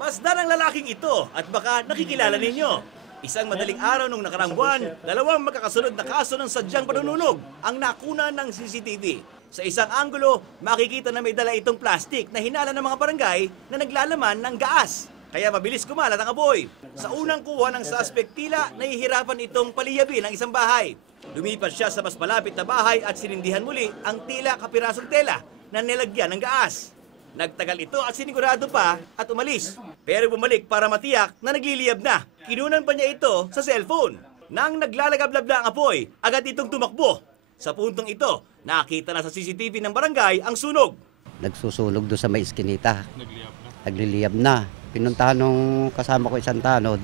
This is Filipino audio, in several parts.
Masdan ang lalaking ito at baka nakikilala ninyo. Isang madaling araw nung nakarang buwan, dalawang magkakasunod na kaso ng sadyang panununog ang nakuna ng CCTV. Sa isang anggulo, makikita na may dala itong plastik na hinala ng mga barangay na naglalaman ng gaas. Kaya mabilis kumalat ang apoy. Sa unang kuha ng suspect, tila nahihirapan itong paliyabin ang isang bahay. Lumipas siya sa mas malapit na bahay at sinindihan muli ang tila kapirasong tela na nilagyan ng gaas. Nagtagal ito at sinigurado pa at umalis. Pero bumalik para matiyak na nagliliyab na. Kinunan pa niya ito sa cellphone. Nang naglalagablab na ang apoy, agad itong tumakbo. Sa puntong ito, nakita na sa CCTV ng barangay ang sunog. Nagsusunog doon sa may iskinita. Nagliliyab na. Pinuntahan nung kasama ko isang tanod,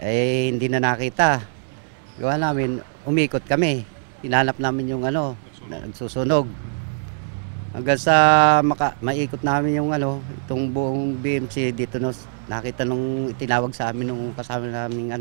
hindi na nakita. Gawa namin, umikot kami. Hinanap namin yung nagsusunog. Hanggang sa maikot namin yung itong buong BMC dito, nakita nung itinawag sa amin nung kasama namin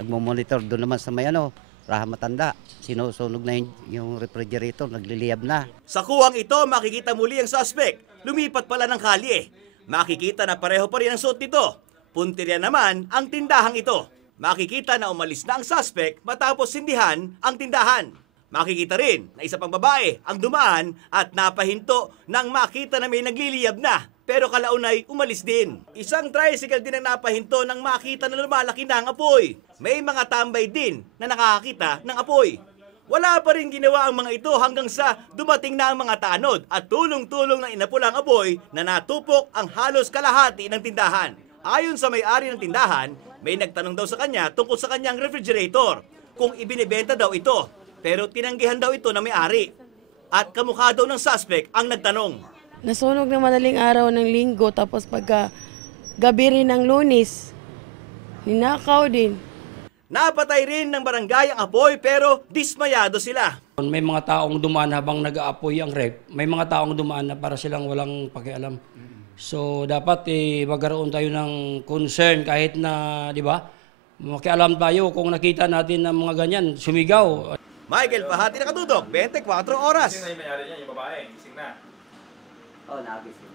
nagmo-monitor doon naman sa may Raha Matanda. Sinusunog na yung refrigerator, nagliliyab na. Sa kuwang ito, makikita muli ang suspect. Lumipat pala ng kalye. Makikita na pareho pa rin ang suot nito. Puntirya naman ang tindahang ito. Makikita na umalis na ang suspect matapos sindihan ang tindahan. Makikita rin na isa pang babae ang dumaan at napahinto nang makita na may nagliliyab na. Pero kalaunay umalis din. Isang tricycle din ang napahinto nang makita na lumalaki na ang apoy. May mga tambay din na nakakakita ng apoy. Wala pa rin ginawa ang mga ito hanggang sa dumating na ang mga tanod at tulong-tulong na inapula ang apoy na natupok ang halos kalahati ng tindahan. Ayon sa may-ari ng tindahan, may nagtanong daw sa kanya tungkol sa kanyang refrigerator kung ibinibenta daw ito. Pero tinanggihan daw ito na may-ari. At kamukha daw ng suspect ang nagtanong. Nasunog ng madaling araw ng Linggo, tapos pagka gabi rin ng Lunes, ninakaw din. Napatay rin ng barangay ang apoy pero dismayado sila. May mga taong dumaan habang nag-aapoy ang rep. May mga taong dumaan na para silang walang pakialam. So dapat magkaroon tayo ng concern kahit na, di ba, makialam tayo kung nakita natin ng mga ganyan, sumigaw. Michael Pahati, Nakatutok, 24 Oras. Sino na yung mayari niya, yung babae? Gising na. Oo, nagising.